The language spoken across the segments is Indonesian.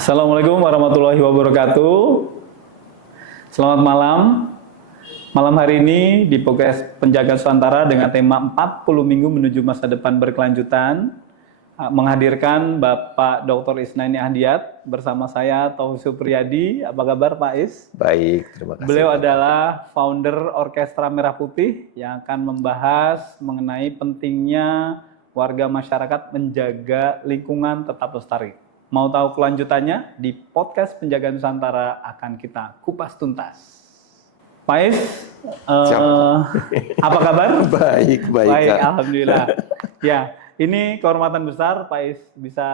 Assalamualaikum warahmatullahi wabarakatuh. Selamat malam. Malam hari ini di podcast Penjaga Nusantara dengan tema 40 minggu menuju masa depan berkelanjutan menghadirkan Bapak Dr. Isnaini Ahdiat bersama saya Taufiq Supriyadi. Apa kabar Pak Is? Baik, terima kasih. Beliau adalah founder Orkestra Merah Putih yang akan membahas mengenai pentingnya warga masyarakat menjaga lingkungan tetap lestari. Mau tahu kelanjutannya? Di podcast Penjaga Nusantara akan kita kupas tuntas. Pak Is, apa kabar? Baik. Baik, alhamdulillah. Ya, ini kehormatan besar Pak Is bisa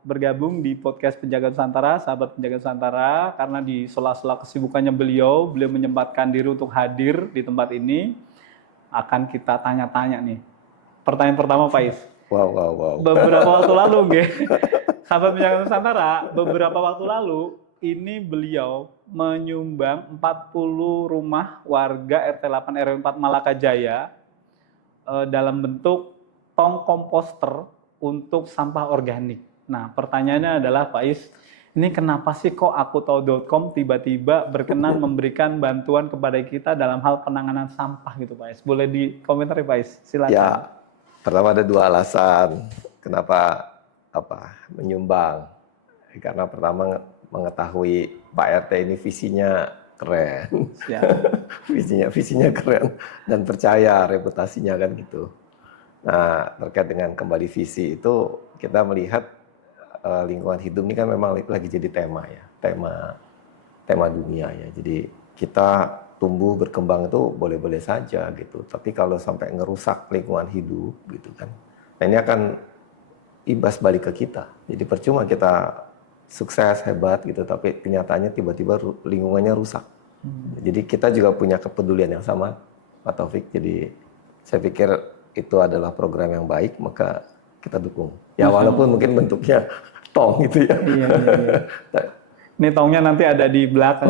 bergabung di podcast Penjaga Nusantara, sahabat Penjaga Nusantara, karena di sela-sela kesibukannya beliau menyempatkan diri untuk hadir di tempat ini. Akan kita tanya-tanya nih. Pertanyaan pertama Pak Is. Wow. Beberapa waktu lalu, sahabat Penjaga Nusantara, beberapa waktu lalu ini beliau menyumbang 40 rumah warga RT 8 RW 4 Malaka Jaya dalam bentuk tong komposter untuk sampah organik. Nah, pertanyaannya adalah Pak Is, ini kenapa sih kok akutahu.com tiba-tiba berkenan memberikan bantuan kepada kita dalam hal penanganan sampah gitu Pak Is? Boleh dikomentari Pak Is? Silakan. Ya, pertama ada dua alasan kenapa menyumbang. Karena pertama mengetahui Pak RT ini visinya keren. Ya. visinya keren dan percaya reputasinya kan gitu. Nah, terkait dengan kembali visi itu kita melihat lingkungan hidup ini kan memang lagi jadi tema ya, tema dunia ya. Jadi kita tumbuh berkembang itu boleh-boleh saja gitu. Tapi kalau sampai ngerusak lingkungan hidup gitu kan. Nah, ini akan imbas balik ke kita. Jadi percuma kita sukses, hebat gitu, tapi kenyataannya tiba-tiba lingkungannya rusak. Jadi kita juga punya kepedulian yang sama, Pak Taufik. Jadi saya pikir itu adalah program yang baik, maka kita dukung. Ya walaupun mungkin bentuknya tong gitu ya. Iya. Ini tongnya nanti ada di belakang.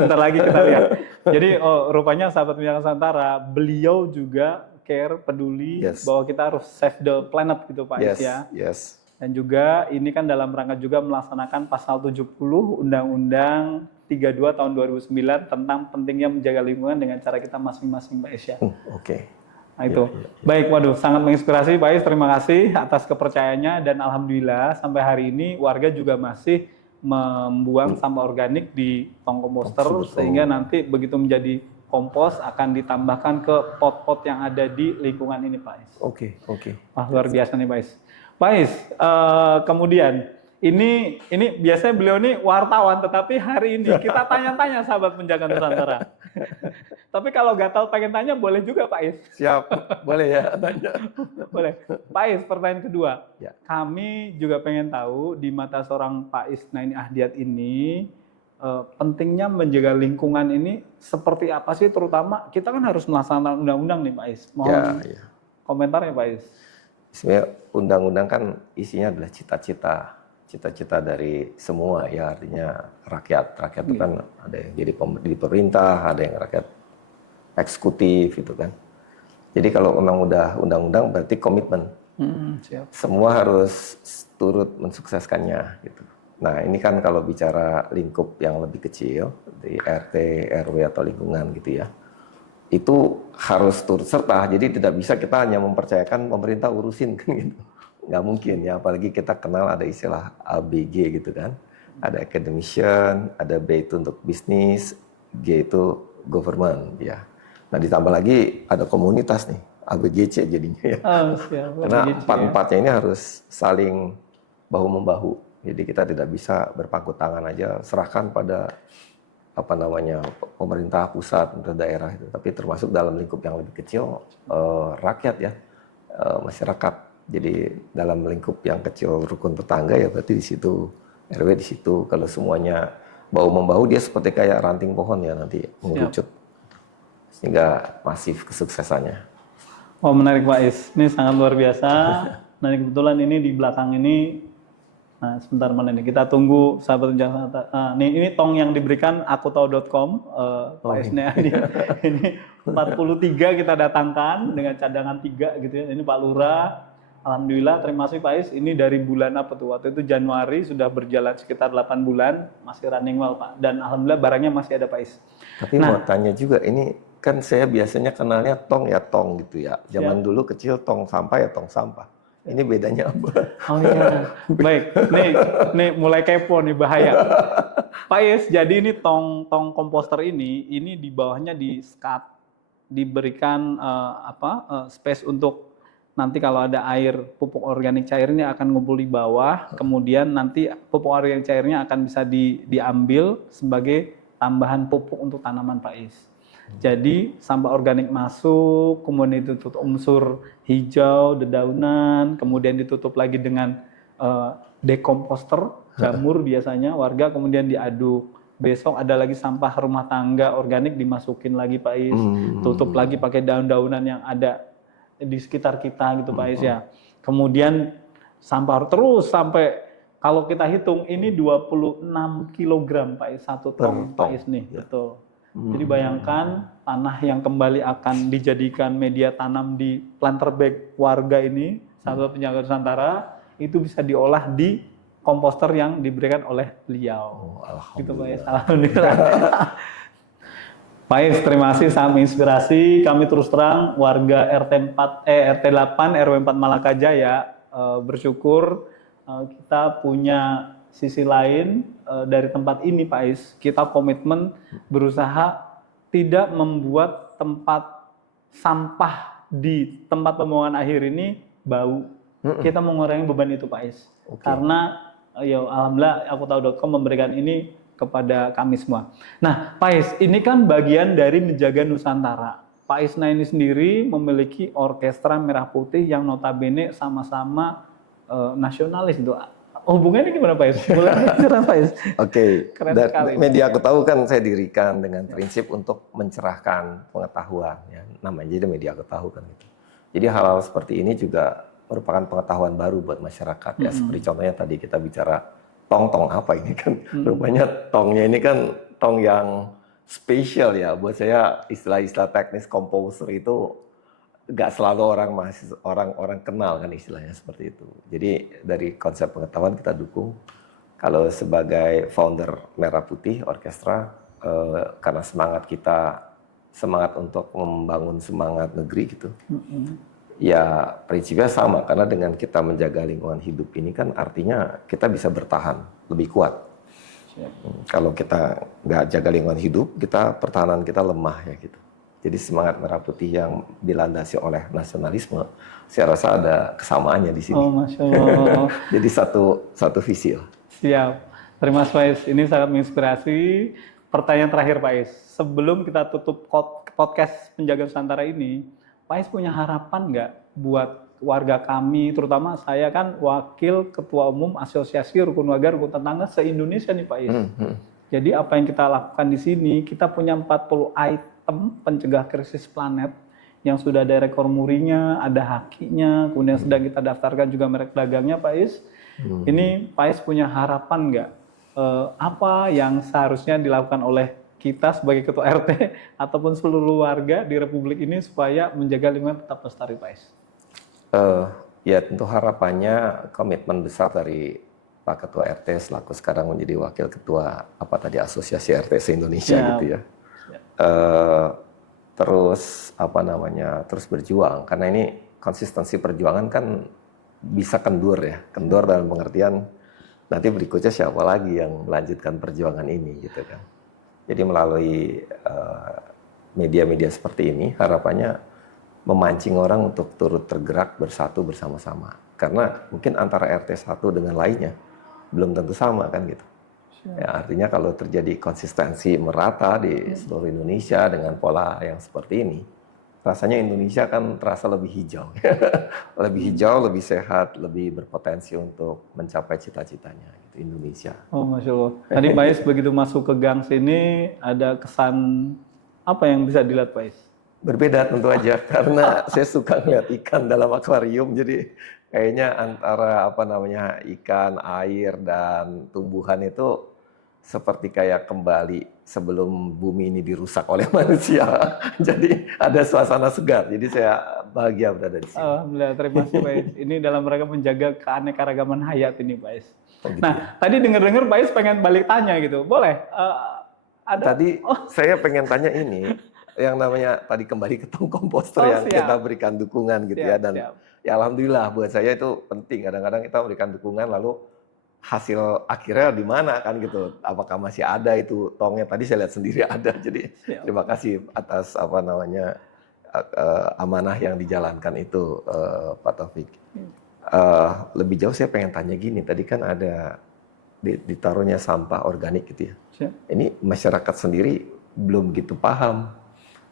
Bentar lagi kita lihat. Jadi rupanya sahabat Penjaga Nusantara, beliau juga care, peduli bahwa kita harus save the planet gitu Pak Is ya. Yes. Dan juga ini kan dalam rangka juga melaksanakan pasal 70 Undang-Undang 32 tahun 2009 tentang pentingnya menjaga lingkungan dengan cara kita masing-masing Pak Is ya. Oke. Nah itu. Baik, waduh sangat menginspirasi Pak Is, terima kasih atas kepercayaannya dan alhamdulillah sampai hari ini warga juga masih membuang sampah organik di tong komposter sehingga nanti begitu menjadi kompos akan ditambahkan ke pot-pot yang ada di lingkungan ini Pak Is. Oke. Wah, luar biasa nih Pak Is. Pak Is, kemudian ini biasanya beliau ini wartawan, tetapi hari ini kita tanya-tanya sahabat Penjaga Nusantara. Tapi kalau gatal pengen tanya boleh juga Pak Is. Siap, boleh ya tanya. Boleh. Pak Is, pertanyaan kedua. Ya. Kami juga pengen tahu di mata seorang Pak Isnaini Ahdiat ini pentingnya menjaga lingkungan ini seperti apa sih, terutama kita kan harus melaksanakan undang-undang nih Pak Is. Mohon komentarnya Pak Is. Sebenarnya undang-undang kan isinya adalah cita-cita dari semua ya, artinya rakyat itu kan ada yang jadi di pemerintah, ada yang rakyat eksekutif itu kan. Jadi kalau memang udah undang-undang berarti komitmen. Siap. Semua harus turut mensukseskannya gitu. Nah, ini kan kalau bicara lingkup yang lebih kecil di RT, RW atau lingkungan gitu ya. Itu harus turut serta. Jadi tidak bisa kita hanya mempercayakan pemerintah urusin kan gitu. Nggak mungkin ya, apalagi kita kenal ada istilah ABG gitu kan. Ada academician, ada B itu untuk bisnis, G itu government ya. Nah, ditambah lagi ada komunitas nih, ABGC jadinya ya. Siap. Karena empat-empatnya ini harus saling bahu-membahu. Jadi kita tidak bisa berpangku tangan aja, serahkan pada pemerintah pusat, pemerintah daerah itu. Tapi termasuk dalam lingkup yang lebih kecil, rakyat ya, masyarakat. Jadi dalam lingkup yang kecil rukun tetangga ya berarti di situ, RW di situ. Kalau semuanya bahu-membahu dia seperti kayak ranting pohon ya nanti mengerucut. Sehingga masif kesuksesannya. Oh menarik Pak Is, ini sangat luar biasa. Nah kebetulan ini di belakang ini, nah sebentar mana ini, kita tunggu sahabat Penjaga. Ini tong yang diberikan akutahu.com, Pak Isnaini. Ini 43 kita datangkan dengan cadangan 3 gitu ya. Ini Pak Lurah, Alhamdulillah, terima kasih Pak Is. Ini dari bulan apa tuh? Waktu itu Januari, sudah berjalan sekitar 8 bulan, masih running well Pak. Dan Alhamdulillah barangnya masih ada Pak Is. Tapi mau tanya juga, ini kan saya biasanya kenalnya tong ya tong gitu ya. Zaman dulu kecil tong sampah ya tong sampah. Ini bedanya apa? Oh iya, baik. Nih mulai kepo nih, bahaya. Pak Is, jadi ini tong komposter ini di bawahnya di skat, diberikan space untuk nanti kalau ada air pupuk organik cairnya akan ngumpul di bawah, kemudian nanti pupuk organik cairnya akan bisa diambil sebagai tambahan pupuk untuk tanaman Pak Is. Jadi sampah organik masuk, kemudian ditutup unsur hijau, dedaunan, kemudian ditutup lagi dengan dekomposter, jamur biasanya warga, kemudian diaduk. Besok ada lagi sampah rumah tangga organik dimasukin lagi Pak Is, tutup lagi pakai daun-daunan yang ada di sekitar kita gitu Pak Is ya. Kemudian sampah terus sampai kalau kita hitung ini 26 kg Pak Is, satu ton Pak Is nih, betul. Jadi bayangkan tanah yang kembali akan dijadikan media tanam di planter bag warga ini, Sahabat Penjaga Nusantara, itu bisa diolah di komposter yang diberikan oleh beliau. Gitu Pak Is, alhamdulillah. Pak Is, terima kasih, sangat menginspirasi. Kami terus terang warga RT 8 RW 4 Malakajaya bersyukur kita punya sisi lain dari tempat ini Pak Is. Kita komitmen berusaha tidak membuat tempat sampah di tempat pembuangan akhir ini bau. Kita mengurangi beban itu Pak Is. Karena ya alhamdulillah akutahu.com memberikan ini kepada kami semua. Nah, Pak Is, ini kan bagian dari menjaga Nusantara. Pak Isna ini sendiri memiliki orkestra Merah Putih yang notabene sama-sama nasionalis itu. Hubungannya gimana Pak Is? Pak Is? Oke, media aku tahu kan saya dirikan dengan prinsip untuk mencerahkan pengetahuan. Ya. Namanya jadi media aku tahu kan gitu. Jadi hal-hal seperti ini juga merupakan pengetahuan baru buat masyarakat. Ya, seperti contohnya tadi kita bicara tong apa ini kan, rupanya tongnya ini kan tong yang spesial ya. Buat saya istilah-istilah teknis komposer itu nggak selalu orang kenal kan istilahnya seperti itu. Jadi dari konsep pengetahuan kita dukung. Kalau sebagai founder Merah Putih Orkestra, karena semangat untuk membangun semangat negeri gitu. Ya prinsipnya sama, karena dengan kita menjaga lingkungan hidup ini kan artinya kita bisa bertahan lebih kuat. Kalau kita nggak jaga lingkungan hidup, pertahanan kita lemah ya gitu. Jadi semangat Merah Putih yang dilandasi oleh nasionalisme, saya rasa ada kesamaannya di sini. Oh, Masya Allah. Jadi satu visi lah. Siap. Terima kasih Pak Is, ini sangat menginspirasi. Pertanyaan terakhir Pak Is, sebelum kita tutup podcast Penjaga Nusantara ini, Pak Is punya harapan nggak buat warga kami, terutama saya kan wakil ketua umum Asosiasi Rukun Warga Rukun Tetangga se-Indonesia nih Pak Is. Jadi apa yang kita lakukan di sini, kita punya 40 item pencegah krisis planet yang sudah ada rekor murinya, ada hakinya, kemudian sedang kita daftarkan juga merek dagangnya Pak Is. Ini Pak Is punya harapan nggak? Apa yang seharusnya dilakukan oleh kita sebagai ketua RT ataupun seluruh warga di Republik ini supaya menjaga lingkungan tetap lestari Pak Is? Ya tentu harapannya komitmen besar dari Pak Ketua RT selaku sekarang menjadi wakil ketua Asosiasi RT se-Indonesia gitu ya. Terus terus berjuang, karena ini konsistensi perjuangan kan bisa kendur dalam pengertian nanti berikutnya siapa lagi yang melanjutkan perjuangan ini gitu kan. Jadi melalui media-media seperti ini harapannya memancing orang untuk turut tergerak bersatu bersama-sama. Karena mungkin antara RT 1 dengan lainnya belum tentu sama kan gitu. Ya, artinya kalau terjadi konsistensi merata di seluruh Indonesia dengan pola yang seperti ini, rasanya Indonesia kan terasa lebih hijau. Lebih hijau, lebih sehat, lebih berpotensi untuk mencapai cita-citanya gitu, Indonesia. Oh, Masya Allah. Tadi Pak Is begitu masuk ke gang sini, ada kesan apa yang bisa dilihat Pak Is? Berbeda tentu aja, karena saya suka ngeliat ikan dalam akuarium, jadi kayaknya antara ikan, air, dan tumbuhan itu seperti kayak kembali sebelum bumi ini dirusak oleh manusia. Jadi ada suasana segar. Jadi saya bahagia berada di sini. Alhamdulillah, terima kasih Pak Is. Ini dalam rangka menjaga keanekaragaman hayat ini Pak Is. Oh, gitu ya. Nah, tadi dengar-dengar Pak Is pengen balik tanya gitu. Boleh? Ada? Tadi saya pengen tanya ini, yang namanya tadi kembali ke tong komposter yang siap. kita berikan dukungan gitu ya. Dan ya alhamdulillah buat saya itu penting. Kadang-kadang kita memberikan dukungan lalu hasil akhirnya di mana kan gitu. Apakah masih ada itu tongnya? Tadi saya lihat sendiri ada. Jadi terima kasih atas apa namanya amanah yang dijalankan itu Pak Taufik. Lebih jauh saya pengen tanya gini. Tadi kan ada ditaruhnya sampah organik gitu ya. Ini masyarakat sendiri belum gitu paham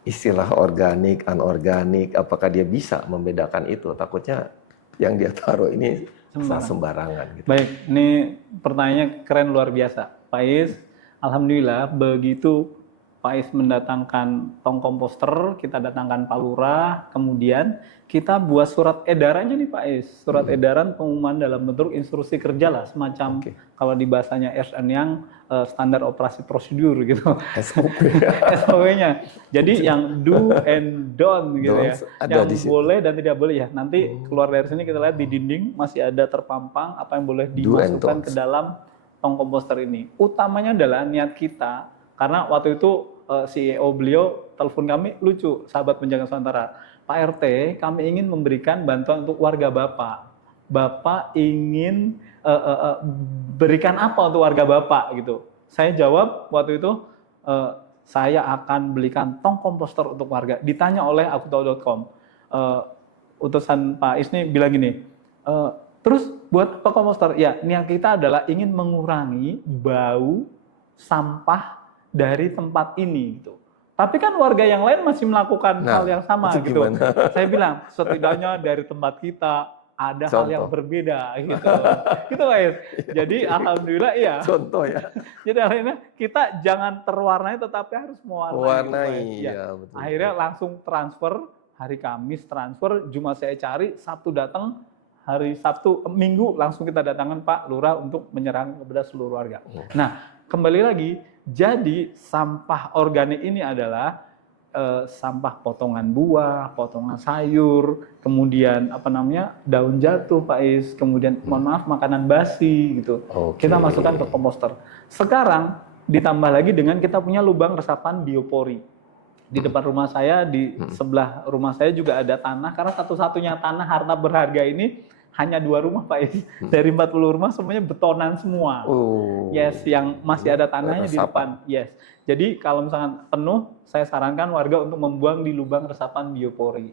istilah organik, anorganik. Apakah dia bisa membedakan itu? Takutnya yang dia taruh ini sembarangan gitu. Baik, ini pertanyaannya keren luar biasa. Pak Is, alhamdulillah begitu Pak Is mendatangkan tong komposter, kita datangkan Pak Lurah, kemudian kita buat surat edarannya nih Pak Is. Surat edaran pengumuman dalam bentuk instruksi kerja lah, semacam kalau di bahasanya SN yang standar operasi prosedur gitu. SOP. SOP-nya. Jadi yang do and don't gitu ya. Yang boleh dan tidak boleh ya. Nanti keluar dari sini kita lihat di dinding masih ada terpampang apa yang boleh dimasukkan ke dalam tong komposter ini. Utamanya adalah niat kita, karena waktu itu CEO beliau telepon kami lucu, sahabat penjaga Nusantara. Pak RT, kami ingin memberikan bantuan untuk warga Bapak. Bapak ingin berikan apa untuk warga Bapak gitu. Saya jawab waktu itu, saya akan belikan tong komposter untuk warga. Ditanya oleh akutahu.com, utusan Pak Is nih bilang gini, terus buat apa komposter? Ya, niat kita adalah ingin mengurangi bau sampah dari tempat ini gitu. Tapi kan warga yang lain masih melakukan hal yang sama gitu. Saya bilang setidaknya dari tempat kita ada hal yang berbeda gitu. Gitu Pak Is. Jadi alhamdulillah iya. Contoh ya. Jadi akhirnya kita jangan terwarnai tetapi harus mewarnai. Gitu, ya. Betul. Akhirnya langsung transfer hari Kamis transfer, Jumat saya cari, Sabtu datang, hari Sabtu Minggu langsung kita datangkan Pak Lurah untuk menyerang kepada seluruh warga. Nah, kembali lagi, jadi sampah organik ini adalah sampah potongan buah, potongan sayur, kemudian apa namanya daun jatuh Pak Is, kemudian mohon maaf makanan basi gitu. Kita masukkan ke komposter. Sekarang ditambah lagi dengan kita punya lubang resapan biopori. Di depan rumah saya, di sebelah rumah saya juga ada tanah, karena satu-satunya tanah harta berharga ini hanya 2 rumah Pak Is. Dari 40 rumah semuanya betonan semua. Yes, yang masih ada tanahnya di depan. Yes. Jadi kalau misalkan penuh, saya sarankan warga untuk membuang di lubang resapan biopori.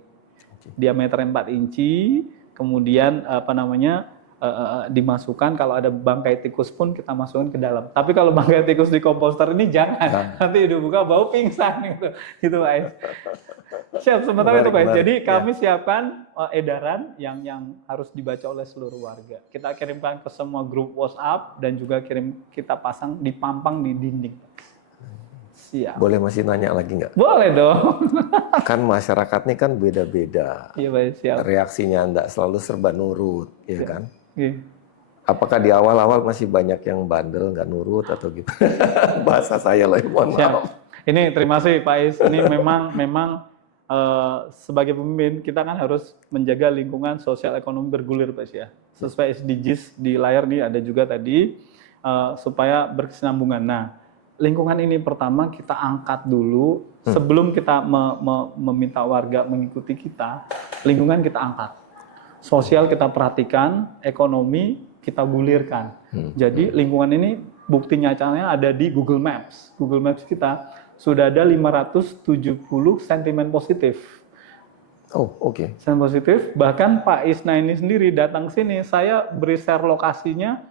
Diameter 4 inci, kemudian apa namanya dimasukkan, kalau ada bangkai tikus pun kita masukkan ke dalam. Tapi kalau bangkai tikus di komposter ini jangan. Nanti dibuka bau pingsan gitu. Gitu Pak Is. Siap, sementara itu Pak Is. Jadi kami siapkan edaran yang harus dibaca oleh seluruh warga. Kita kirimkan ke semua grup WhatsApp dan juga kita pasang dipampang di dinding. Siap. Boleh masih nanya lagi nggak? Boleh dong. Kan masyarakat ini kan beda-beda. Iya Pak Is, siap. Reaksinya nggak selalu serba nurut, ya siap. kan? Iya. Apakah di awal-awal masih banyak yang bandel, nggak nurut atau gitu? Bahasa saya loh, mohon maaf. Ini terima kasih Pak Is. Ini memang sebagai pemimpin kita kan harus menjaga lingkungan sosial ekonomi bergulir Pak Is ya. Sesuai SDGs di layar nih ada juga tadi supaya berkesinambungan. Nah, lingkungan ini pertama kita angkat dulu sebelum kita meminta warga mengikuti kita. Lingkungan kita angkat. Sosial kita perhatikan, ekonomi kita gulirkan. Jadi lingkungan ini bukti nyatanya ada di Google Maps. Google Maps kita sudah ada 570 sentimen positif. Oh, oke. Sentimen positif. Bahkan Pak Isna ini sendiri datang sini, saya beri share lokasinya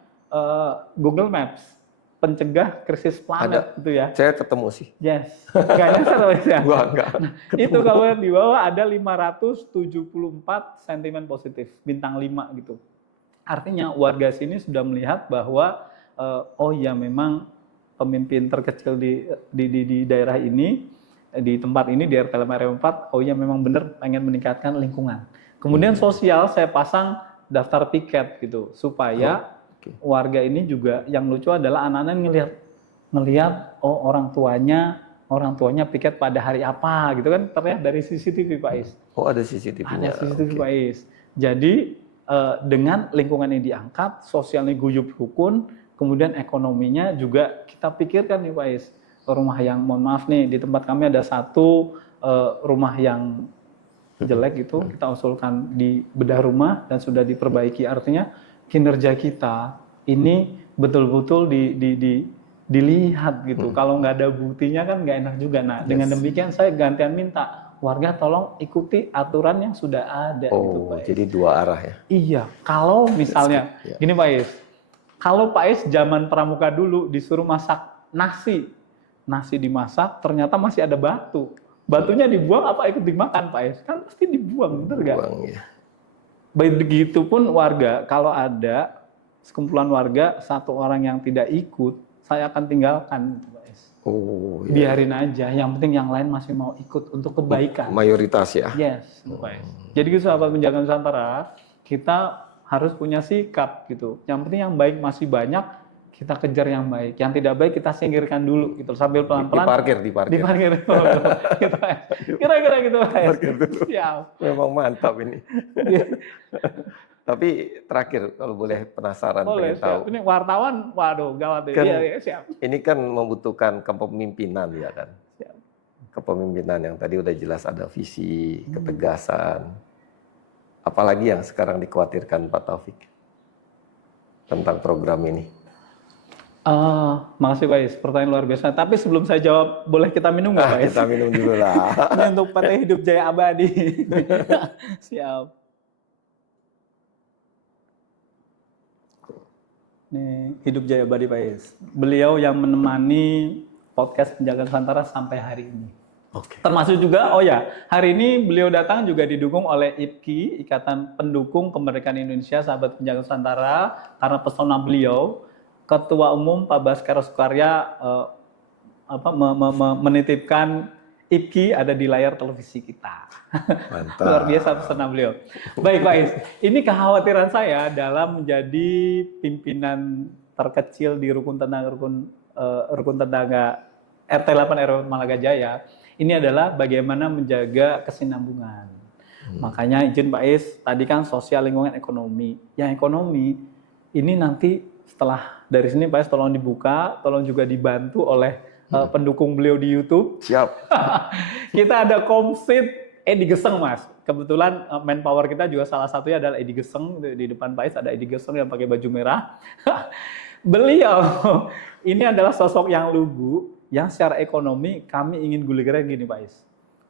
Google Maps. Pencegah krisis planet gitu ya. Saya ketemu sih. Yes. Kayaknya seru ya. Gua enggak. Itu kalau lihat di bawah ada 574 sentimen positif, bintang 5 gitu. Artinya warga sini sudah melihat bahwa oh ya memang pemimpin terkecil di daerah ini, di tempat ini di RT RW 4, oh ya memang benar pengen meningkatkan lingkungan. Kemudian sosial saya pasang daftar piket gitu supaya warga ini juga yang lucu adalah anak-anak ngelihat ngelihat oh orang tuanya piket pada hari apa gitu kan, terlihat dari CCTV Pak Is. Oh, ada CCTV-nya. Ada CCTV Oke. Pak Is. Jadi dengan lingkungan yang diangkat, sosialnya guyup rukun, kemudian ekonominya juga kita pikirkan nih Pak Is. Rumah yang mohon maaf nih, di tempat kami ada satu rumah yang jelek itu, kita usulkan di bedah rumah dan sudah diperbaiki. Artinya kinerja kita ini betul-betul dilihat gitu. Kalau nggak ada buktinya kan nggak enak juga. Nah, dengan demikian saya gantian minta warga tolong ikuti aturan yang sudah ada. Oh, gitu, Pak Is. jadi dua arah ya? Iya, kalau misalnya Ya. gini Pak Is, kalau Pak Is zaman pramuka dulu disuruh masak nasi dimasak ternyata masih ada batunya dibuang apa ikut dimakan Pak Is? Kan pasti dibuang, bener nggak? Buang, ya. Begitupun warga, kalau ada sekumpulan warga satu orang yang tidak ikut, saya akan tinggalkan Pak Is. Oh, ya. Biarin aja, yang penting yang lain masih mau ikut untuk kebaikan. Mayoritas ya? Yes, Pak Is. Jadi gitu sahabat penjaga Nusantara, kita harus punya sikap gitu. Yang penting yang baik masih banyak, kita kejar yang baik. Yang tidak baik kita singkirkan dulu gitu. Sambil pelan-pelan. Diparkir. Diparkir. Gitu, Pak Is. Kira-kira gitu, Pak Is. Parkir dulu. Siap. Memang mantap ini. Tapi terakhir kalau boleh penasaran Boleh, pengen tahu. siap. Ini wartawan, waduh gawat ya. Kan- Iya, siap. Ini kan membutuhkan kepemimpinan ya kan. Siap. Kepemimpinan yang tadi udah jelas ada visi, ketegasan. Apalagi yang sekarang dikhawatirkan Pak Taufik tentang program ini. Makasih Pak Is, pertanyaan luar biasa. Tapi sebelum saya jawab, boleh kita minum nggak Pak Is? Kita minum dulu lah. Ini untuk PT Hidup Jaya Abadi. Siap. Nih, Hidup Jaya Abadi Pak Is. Beliau yang menemani podcast Penjaga Nusantara sampai hari ini. Oke. Termasuk juga, oh ya, hari ini beliau datang juga didukung oleh IPKI, Ikatan Pendukung Kemerdekaan Indonesia, sahabat Penjaga Nusantara, karena pesona beliau, Ketua Umum Pak Baskara Sukarya menitipkan IPKI ada di layar televisi kita. Mantap. Luar biasa pesona beliau. Baik Pak Is, ini kekhawatiran saya dalam menjadi pimpinan terkecil di rukun tetangga RT 8 RW Malaga Jaya. Ini adalah bagaimana menjaga kesinambungan. Makanya izin Pak Is, tadi kan sosial, lingkungan, ekonomi. Yang ekonomi ini nanti setelah dari sini Pak Is tolong dibuka, tolong juga dibantu oleh pendukung beliau di YouTube. Siap. Kita ada Komsit Edi Geseng Mas. Kebetulan manpower kita juga salah satunya adalah Edi Geseng. Di depan Pak Is ada Edi Geseng yang pakai baju merah. Beliau ini adalah sosok yang lugu, yang secara ekonomi kami ingin gulirkan gini Pak Is.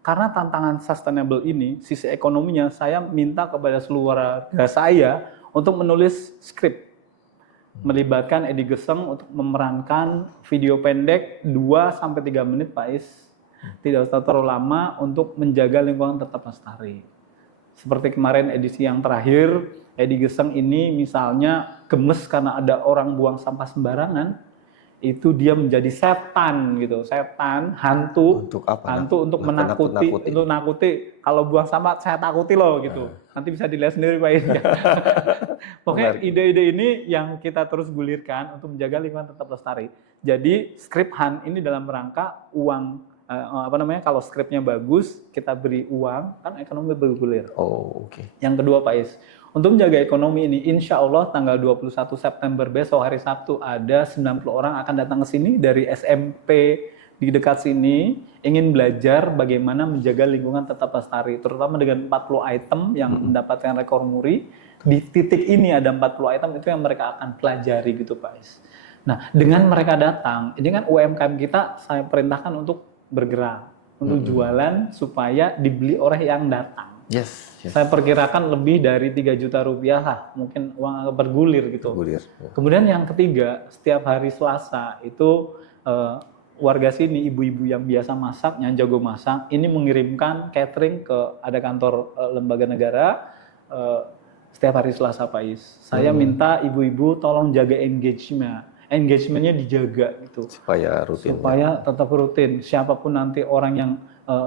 Karena tantangan sustainable ini, sisi ekonominya saya minta kepada seluruh warga saya untuk menulis skrip. Melibatkan Edi Geseng untuk memerankan video pendek 2-3 menit Pak Is. Tidak usah terlalu lama untuk menjaga lingkungan tetap lestari. Seperti kemarin edisi yang terakhir, Edi Geseng ini misalnya gemes karena ada orang buang sampah sembarangan, itu dia menjadi setan gitu, setan, hantu. Untuk apa? Hantu untuk menakuti, untuk nakuti. Kalau buang sampah saya takuti loh gitu. Nanti bisa dilihat sendiri Pak Is. Pokoknya ide-ide ini yang kita terus gulirkan untuk menjaga lingkungan tetap lestari. Jadi skrip Han ini dalam rangka uang, kalau skripnya bagus, kita beri uang, kan ekonomi bergulir. Oh, oke. Yang kedua Pak Is, untuk menjaga ekonomi ini, insya Allah tanggal 21 September besok hari Sabtu ada 90 orang akan datang ke sini dari SMP di dekat sini, ingin belajar bagaimana menjaga lingkungan tetap lestari, terutama dengan 40 item yang mendapatkan rekor muri. Di titik ini ada 40 item itu yang mereka akan pelajari gitu Pak Is. Nah, dengan mereka datang, ini kan UMKM kita saya perintahkan untuk bergerak, untuk jualan supaya dibeli oleh yang datang. Yes. Saya perkirakan lebih dari 3 juta rupiah lah, mungkin uang agak bergulir gitu. Bergulir. Kemudian yang ketiga, setiap hari Selasa itu warga sini, ibu-ibu yang biasa masak, yang jago masak, ini mengirimkan catering ke ada kantor lembaga negara setiap hari Selasa Pak Is. Saya minta ibu-ibu tolong jaga engagementnya dijaga gitu. Supaya rutin. Supaya tetap rutin. Siapapun nanti orang yang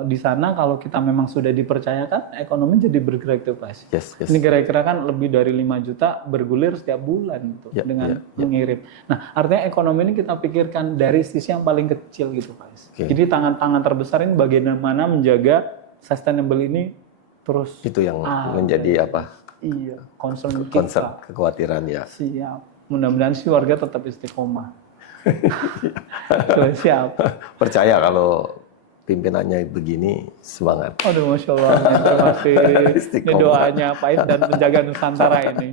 di sana kalau kita memang sudah dipercayakan, ekonomi jadi bergerak tuh Pak. Yes. Ini kira-kira kan lebih dari 5 juta bergulir setiap bulan gitu, dengan mengirim. Nah, artinya ekonomi ini kita pikirkan dari sisi yang paling kecil gitu Pak. Jadi tangan-tangan terbesar ini bagaimana menjaga sustainable ini terus. Itu yang menjadi apa? Iya, concern kita. Kekhawatiran ya. Siap. Mudah-mudahan sih warga tetap istiqomah. Siap. Percaya kalau pimpinannya begini, semangat. Aduh, Masya Allah. Terima kasih. Ini doanya Pak Is dan penjaga Nusantara ini.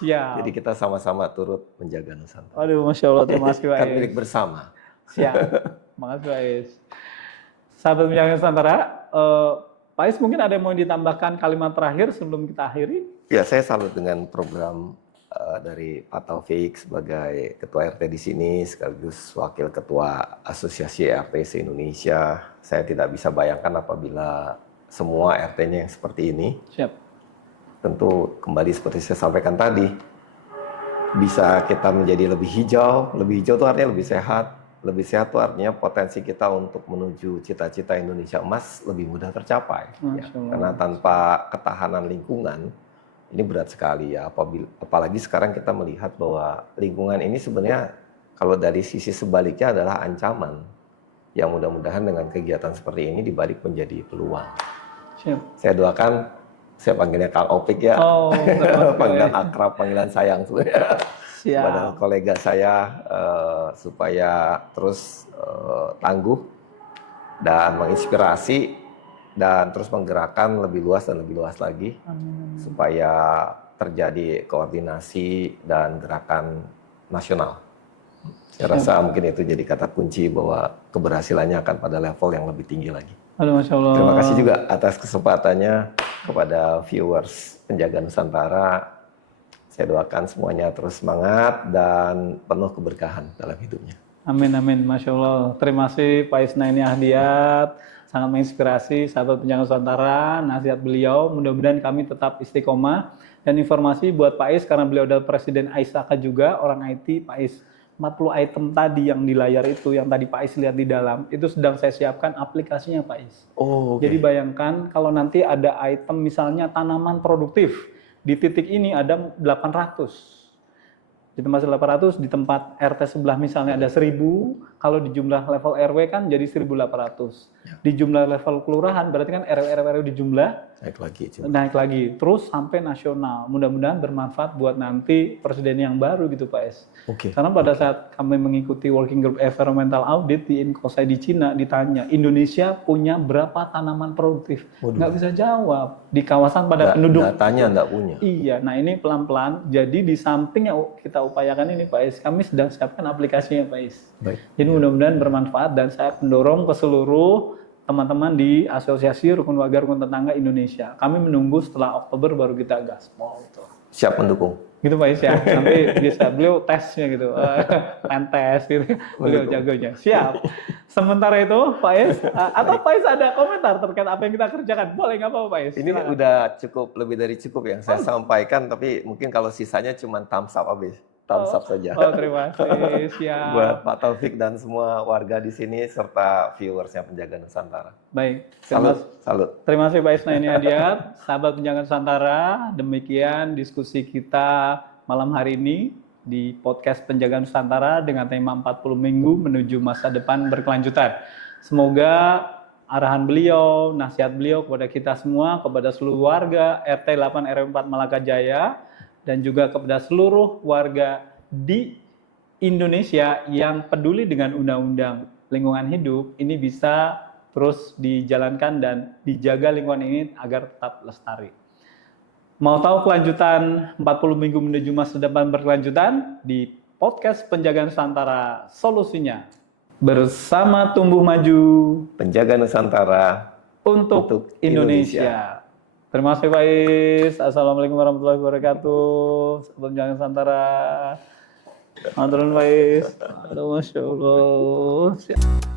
Siap. Jadi kita sama-sama turut menjaga Nusantara. Aduh, Masya Allah. Terima kasih Pak Is. Kan milik bersama. Siap. Makasih Pak Is. Sahabat penjaga Nusantara, Pak Is mungkin ada yang mau ditambahkan kalimat terakhir sebelum kita akhiri? Ya, saya salut dengan program dari Pak Taufik sebagai Ketua RT di sini, sekaligus Wakil Ketua Asosiasi RT se-Indonesia. Saya tidak bisa bayangkan apabila semua RT-nya yang seperti ini. Siap. Tentu kembali seperti saya sampaikan tadi, bisa kita menjadi lebih hijau. Lebih hijau itu artinya lebih sehat. Lebih sehat itu artinya potensi kita untuk menuju cita-cita Indonesia emas lebih mudah tercapai. Ya. Karena tanpa ketahanan lingkungan, ini berat sekali ya, apalagi sekarang kita melihat bahwa lingkungan ini sebenarnya kalau dari sisi sebaliknya adalah ancaman. Yang mudah-mudahan dengan kegiatan seperti ini dibalik menjadi peluang. Siap. Saya doakan, saya panggilnya Kang Opik ya, panggilan akrab, panggilan sayang sebenarnya. Kepada kolega saya supaya terus tangguh dan menginspirasi dan terus menggerakkan lebih luas dan lebih luas lagi. Amin. Supaya terjadi koordinasi dan gerakan nasional. Saya rasa mungkin itu jadi kata kunci bahwa keberhasilannya akan pada level yang lebih tinggi lagi. Aduh, Masya Allah. Terima kasih juga atas kesempatannya kepada viewers Penjaga Nusantara. Saya doakan semuanya terus semangat dan penuh keberkahan dalam hidupnya. Amin, amin. Masya Allah. Terima kasih Pak Isnaini Ahdiat. Sangat menginspirasi sahabat Penjaga Nusantara, nasihat beliau. Mudah-mudahan kami tetap istiqomah. Dan informasi buat Pak Is, karena beliau adalah Presiden AISAKA juga, orang IT, Pak Is. 40 item tadi yang di layar itu, yang tadi Pak Is lihat di dalam, itu sedang saya siapkan aplikasinya Pak Is. Oh, okay. Jadi bayangkan kalau nanti ada item misalnya tanaman produktif, di titik ini ada 800. Di tempat 800, di tempat RT sebelah misalnya ada 1000, kalau di jumlah level RW kan jadi 1800. Ya. Di jumlah level kelurahan berarti kan RW di jumlah naik lagi, terus sampai nasional. Mudah-mudahan bermanfaat buat nanti presiden yang baru gitu Pak Es. Karena pada saat kami mengikuti Working Group Environmental Audit di Inkosai di Cina, ditanya Indonesia punya berapa tanaman produktif? Nggak bisa jawab. Di kawasan pada penduduk. Datanya nggak punya. Iya, nah ini pelan-pelan. Jadi di samping yang kita upayakan ini Pak Is, kami sedang siapkan aplikasinya Pak Is. Baik. Jadi mudah-mudahan bermanfaat dan saya mendorong ke seluruh teman-teman di Asosiasi Rukun Warga Rukun Tetangga Indonesia. Kami menunggu setelah Oktober baru kita gaspol. Gitu. Siap mendukung. Gitu Pak Is ya, nanti bisa beliau tesnya gitu, tes gitu, beliau jagonya. Siap. Sementara itu Pak Is, atau Pak Is ada komentar terkait apa yang kita kerjakan? Boleh nggak apa-apa Pak Is? Ini udah cukup, lebih dari cukup yang saya sampaikan, tapi mungkin kalau sisanya cuma thumbs up habis. Thumbs up saja. Oh, terima kasih. Siap. Buat Pak Taufik dan semua warga di sini serta viewersnya Penjaga Nusantara. Baik. Salut. Terima kasih Pak Isnaini Ahdiat, sahabat Penjaga Nusantara. Demikian diskusi kita malam hari ini di podcast Penjaga Nusantara dengan tema 40 minggu menuju masa depan berkelanjutan. Semoga arahan beliau, nasihat beliau kepada kita semua, kepada seluruh warga RT 8 RW 4 Malaka Jaya, dan juga kepada seluruh warga di Indonesia yang peduli dengan undang-undang lingkungan hidup ini bisa terus dijalankan dan dijaga lingkungan ini agar tetap lestari. Mau tahu kelanjutan 40 minggu menuju masa depan berkelanjutan di podcast Penjaga Nusantara Solusinya. Bersama tumbuh maju Penjaga Nusantara untuk Indonesia. Terima kasih Pak Is. Assalamualaikum warahmatullahi wabarakatuh. Sahabat Penjaga Nusantara. Matur nuwun Pak Is. Aduh, Masya Allah.